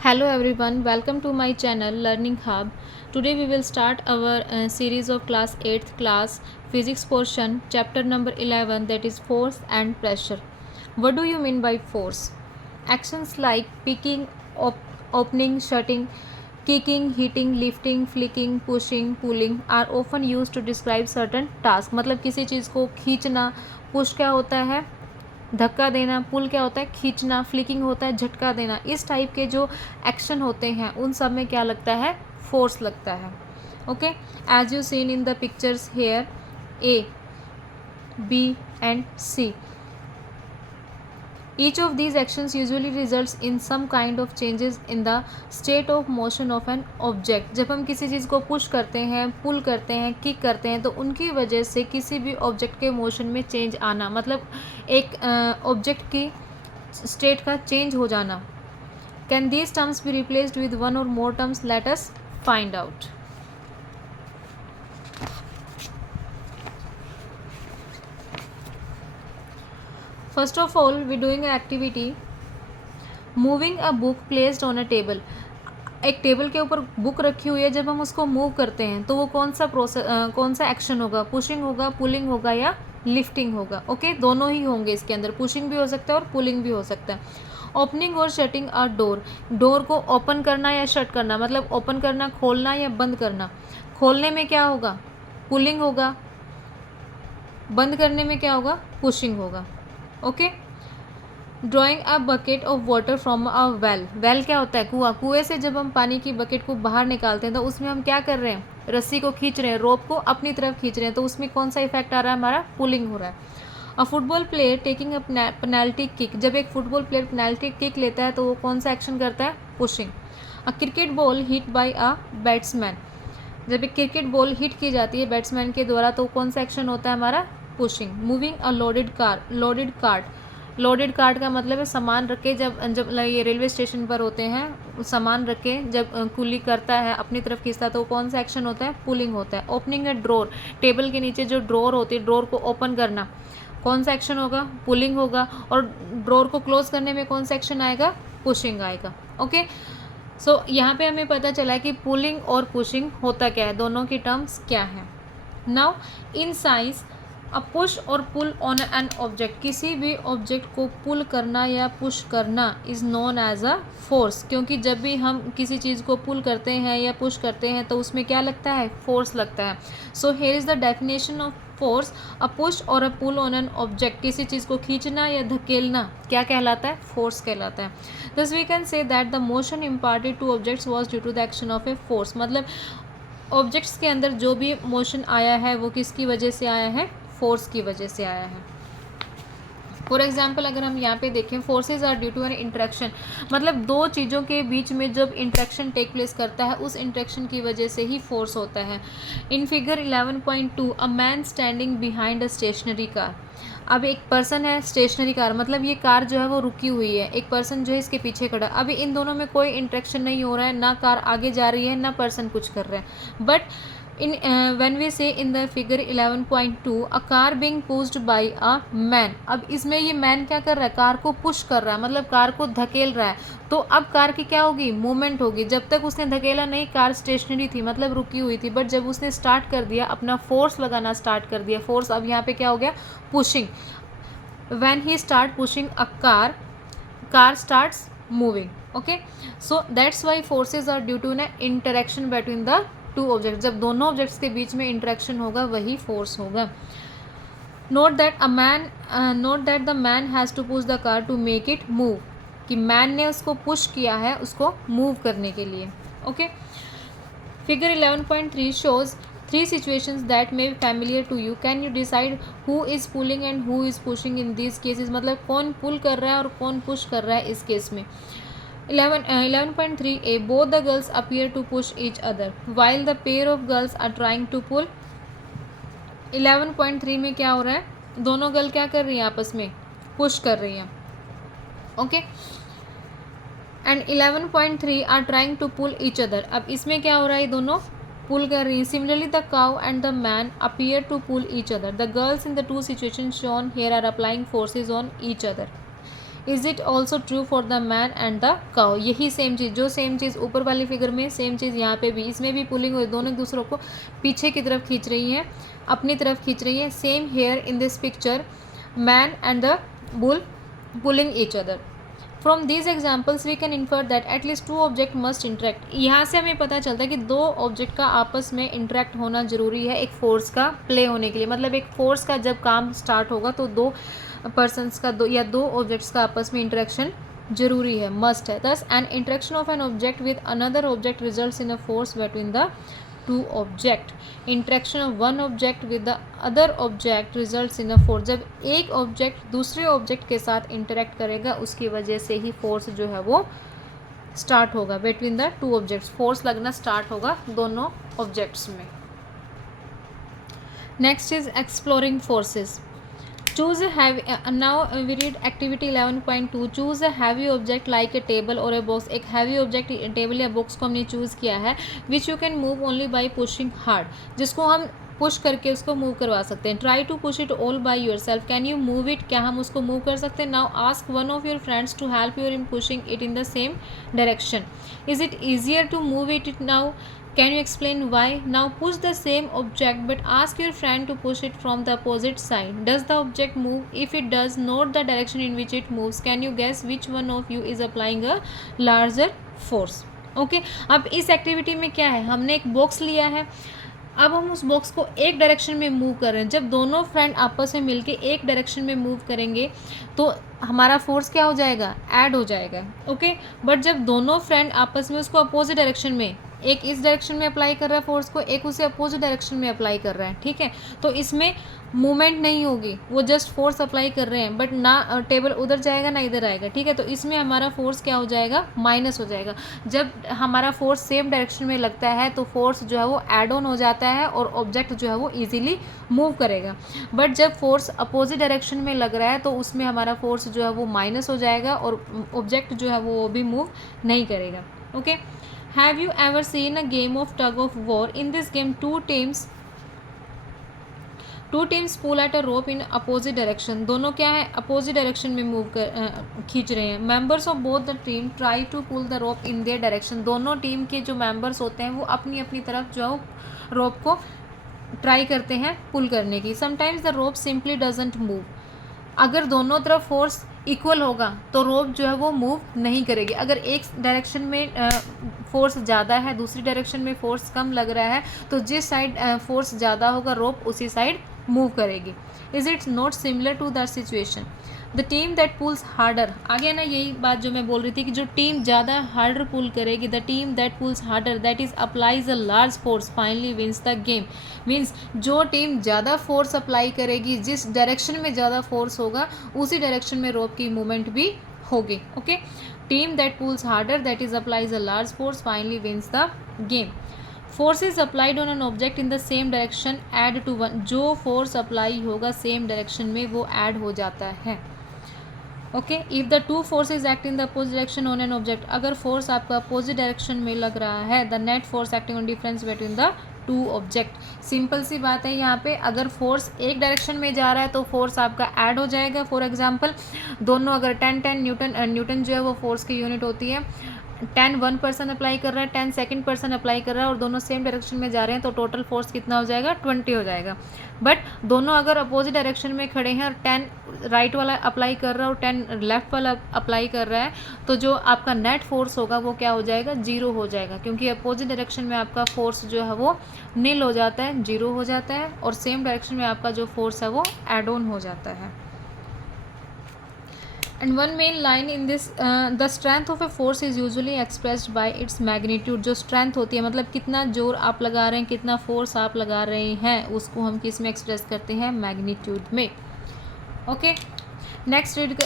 Hello everyone, welcome to my channel Learning Hub. Today we will start our series of class 8th class physics portion chapter number 11, that is force and pressure. What do you mean by force? Actions like picking, opening, shutting, kicking, hitting, lifting, flicking, pushing, pulling are often used to describe certain tasks. मतलब किसी चीज़ को खींचना, push क्या होता है, धक्का देना, पुल क्या होता है खींचना, फ्लिकिंग होता है झटका देना। इस टाइप के जो एक्शन होते हैं उन सब में क्या लगता है, फोर्स लगता है। Okay, as you seen in the pictures here, A, B and C, each of these actions usually results in some kind of changes in the state of motion of an object. जब हम किसी चीज़ को push करते हैं, पुल करते हैं, kick करते हैं तो उनकी वजह से किसी भी ऑब्जेक्ट के मोशन में चेंज आना, मतलब एक ऑब्जेक्ट की स्टेट का चेंज हो जाना। Can these terms be replaced with one or more terms? Let us find out. First of all we doing an activity moving a book placed on a table. एक table के ऊपर book रखी हुई है, जब हम उसको मूव करते हैं तो वो कौन सा एक्शन होगा? पुशिंग होगा, पुलिंग होगा या लिफ्टिंग होगा? ओके, दोनों ही होंगे इसके अंदर, पुशिंग भी हो सकता है और पुलिंग भी हो सकता है। ओपनिंग और शटिंग अ डोर, डोर को ओपन करना या शट करना, मतलब ओपन करना, खोलना या बंद करना। खोलने में क्या होगा? पुलिंग होगा, बंद करने में क्या होगा? पुशिंग होगा। Okay, drawing a bucket of water from a well, well क्या होता है? कुआं। कुएं से जब हम पानी की बकेट को बाहर निकालते हैं तो उसमें हम क्या कर रहे हैं? रस्सी को खींच रहे हैं, रोप को अपनी तरफ खींच रहे हैं, तो उसमें कौन सा इफेक्ट आ रहा है? हमारा पुलिंग हो रहा है। अ football player taking a penalty kick, जब एक फुटबॉल प्लेयर पेनल्टी किक लेता है तो वो कौन सा एक्शन करता है? Pushing. A cricket ball hit by a batsman, जब एक क्रिकेट बॉल हिट की जाती है बैट्समैन के द्वारा तो कौन सा एक्शन होता है? हमारा पुशिंग। मूविंग अ loaded car, loaded cart, loaded cart का मतलब है सामान रख के, जब जब ये रेलवे स्टेशन पर होते हैं, सामान रख के जब कुली करता है अपनी तरफ खींचता है तो कौन सा एक्शन होता है? पुलिंग होता है। ओपनिंग अ ड्रॉर, टेबल के नीचे जो ड्रॉर होती है, ड्रॉर को ओपन करना, कौन सा एक्शन होगा? पुलिंग होगा। और ड्रॉर को क्लोज करने में कौन सा एक्शन आएगा? पुशिंग आएगा। ओके, सो यहाँ पे हमें पता चला कि पुलिंग और पुशिंग होता क्या है, दोनों की टर्म्स क्या है। Now in science, a push और पुल ऑन एन ऑब्जेक्ट, किसी भी ऑब्जेक्ट को पुल करना या पुश करना is known as a force, क्योंकि जब भी हम किसी चीज़ को पुल करते हैं या पुश करते हैं तो उसमें क्या लगता है? फोर्स लगता है। So here is the definition of force, a push और अ पुल ऑन एन ऑब्जेक्ट, किसी चीज़ को खींचना या धकेलना क्या कहलाता है? फोर्स कहलाता है। Thus we can say that the motion imparted to objects was due to the action of a force, मतलब ऑब्जेक्ट्स के अंदर जो भी मोशन आया है वो किसकी वजह से आया है? फोर्स की वजह से आया है। फॉर एग्जाम्पल अगर हम यहाँ पे देखें, forces are due to an interaction, मतलब दो चीज़ों के बीच में जब इंट्रैक्शन टेक प्लेस करता है उस इंट्रैक्शन की वजह से ही फोर्स होता है। In figure 11.2, a man standing behind a stationary car, अब एक पर्सन है, स्टेशनरी कार मतलब ये कार जो है वो रुकी हुई है, एक पर्सन जो है इसके पीछे खड़ा। अभी इन दोनों में कोई इंट्रैक्शन नहीं हो रहा है, ना कार आगे जा रही है ना पर्सन कुछ कर रहा है, but in when we say in the figure 11.2 a car being pushed by a man, अब इसमें ये मैन क्या कर रहा है? कार को पुश कर रहा है, मतलब कार को धकेल रहा है। तो अब कार की क्या होगी? मूवमेंट होगी। जब तक उसने धकेला नहीं, कार स्टेशनरी थी, मतलब रुकी हुई थी, बट जब उसने स्टार्ट कर दिया, अपना फोर्स लगाना स्टार्ट कर दिया, फोर्स अब यहाँ पे क्या हो गया? Pushing. when he start pushing a car, car starts moving. Okay, so that's why forces are due to an interaction between the two objects, जब दोनों ऑब्जेक्ट्स के बीच में इंटरेक्शन होगा वही फोर्स होगा। Note that the man has to push the car to make it move, कि man ने उसको पुश किया है उसको मूव करने के लिए। Okay, figure 11.3 shows three situations that may be familiar to you. Can you decide who is pulling and who is pushing in these cases, मतलब कौन पुल कर रहा है और कौन पुश कर रहा है इस केस में। 11.3a, both the girls appear to push each other while the pair of girls are trying to pull। 11.3 में क्या हो रहा है? दोनों गर्ल क्या कर रही हैं? आपस में पुश कर रही हैं। Okay, and 11.3 are trying to pull each other, अब इसमें क्या हो रहा है? ये दोनों पुल कर रही हैं। Similarly the cow and the man appear to pull each other, the girls in the two situation shown here are applying forces on each other. Is it also true for the man and the cow. यही same चीज़, जो same चीज़ ऊपर वाली figure में, same चीज़ यहाँ पे भी, इसमें भी पुलिंग हुई, दोनों एक दूसरों को पीछे की तरफ खींच रही हैं, अपनी तरफ खींच रही हैं। Same here in this picture, man and the bull pulling each other. From these examples we can infer that at least two object must interact. यहाँ से हमें पता चलता है कि दो ऑब्जेक्ट का आपस में इंटरेक्ट होना जरूरी है एक फोर्स का प्ले होने के लिए। मतलब एक फोर्स का जब काम स्टार्ट होगा तो दो पर्सन्स का, दो या दो ऑब्जेक्ट्स का आपस में इंटरेक्शन जरूरी है, मस्ट है। दस N interaction of an object with another object results in a force between the two object. Interaction of one object with the other object results in a force. जब एक object दूसरे object के साथ interact करेगा उसकी वजह से ही force जो है वो स्टार्ट होगा, between the two objects force लगना स्टार्ट होगा दोनों ऑब्जेक्ट्स में। Next is exploring forces. Choose a heavy, now we read activity 11.2. Choose a heavy object like a table or a box. एक heavy object table या box को हमने choose किया है, which you can move only by pushing hard, जिसको हम push करके उसको मूव करवा सकते हैं। Try to push it all by yourself, can you move it, क्या हम उसको मूव कर सकते हैं। Now ask one of your friends to help your in pushing it in the same direction. Is it easier to move it now, can you explain why? Now push the same object but ask your friend to push it from the opposite side. Does the object move? If it does, note the direction in which it moves. Can you guess which one of you is applying a larger force? Okay अब इस activity में क्या है, हमने एक box लिया है, अब हम उस बॉक्स को एक डायरेक्शन में मूव कर रहे हैं। जब दोनों फ्रेंड आपस में मिलके एक डायरेक्शन में मूव करेंगे तो हमारा फोर्स क्या हो जाएगा, ऐड हो जाएगा। ओके बट जब दोनों फ्रेंड आपस में उसको अपोजिट डायरेक्शन में, एक इस डायरेक्शन में अप्लाई कर रहा है फोर्स को, एक उसे अपोजिट डायरेक्शन में अप्लाई कर रहा है, ठीक है, तो इसमें मूवमेंट नहीं होगी, वो जस्ट फोर्स अप्लाई कर रहे हैं, बट ना टेबल उधर जाएगा ना इधर आएगा, ठीक है, तो इसमें हमारा फोर्स क्या हो जाएगा, माइनस हो जाएगा। जब हमारा फोर्स सेम डायरेक्शन में लगता है तो फोर्स जो है वो ऐड ऑन हो जाता है और ऑब्जेक्ट जो है वो ईजिली मूव करेगा। बट जब फोर्स अपोजिट डायरेक्शन में लग रहा है तो उसमें हमारा फोर्स जो है वो माइनस हो जाएगा और ऑब्जेक्ट जो है वो भी मूव नहीं करेगा। Okay Have you ever seen a game of tug of war? In this game, two teams pull at a rope in opposite direction. दोनों क्या है, अपोजिट डायरेक्शन में मूव कर खींच रहे हैं। Members of both the team try to pull the rope in their direction. दोनों team के जो मेंबर्स होते हैं वो अपनी अपनी तरफ जो है रोप को ट्राई करते हैं पुल करने की। Sometimes the rope simply doesn't move. अगर दोनों तरफ फोर्स इक्वल होगा तो रोप जो है वो मूव नहीं करेगी। अगर एक डायरेक्शन में फोर्स ज़्यादा है, दूसरी डायरेक्शन में फोर्स कम लग रहा है, तो जिस साइड फोर्स ज़्यादा होगा रोप उसी साइड मूव करेगी। Is it not similar to that situation? The team that pulls harder, आगे ना यही बात जो मैं बोल रही थी कि जो टीम ज़्यादा हार्डर पुल करेगी, the team that pulls harder that is applies a large force finally wins the game. Means जो टीम ज़्यादा फोर्स अप्लाई करेगी, जिस डायरेक्शन में ज़्यादा फोर्स होगा उसी डायरेक्शन में रोप की मूवमेंट भी होगी। Okay team that pulls harder that is applies a large force finally wins the game. Force is applied on an object in the same direction add to one, जो force apply होगा same direction में वो add हो जाता है। Okay if the two forces act in the opposite direction on an object, अगर force आपका opposite direction में लग रहा है, the net force acting on difference between the two object. Simple सी बात है यहाँ पे, अगर फोर्स एक डायरेक्शन में जा रहा है तो फोर्स आपका ऐड हो जाएगा। फॉर एग्जांपल दोनों अगर 10 न्यूटन जो है वो फोर्स की यूनिट होती है, 10 वन पर्सन अप्लाई कर रहा है, 10 सेकंड पर्सन अप्लाई कर रहा है और दोनों सेम डायरेक्शन में जा रहे हैं तो टोटल फोर्स कितना हो जाएगा, 20 हो जाएगा। बट दोनों अगर अपोजिट डायरेक्शन में खड़े हैं और 10 राइट वाला अप्लाई कर रहा है और 10 लेफ्ट वाला अप्लाई कर रहा है तो जो आपका नेट फोर्स होगा वो क्या हो जाएगा, 0 हो जाएगा, क्योंकि अपोजिट डायरेक्शन में आपका फोर्स जो है वो नील हो जाता है, 0 हो जाता है, और सेम डायरेक्शन में आपका जो फोर्स है वो एड ऑन हो जाता है। And one main line in this, the strength of a force is usually expressed by its magnitude. जो strength होती है मतलब कितना जोर आप लगा रहे हैं, कितना फोर्स आप लगा रहे हैं, उसको हम किस में एक्सप्रेस करते हैं, मैग्नीट्यूड में। Okay next read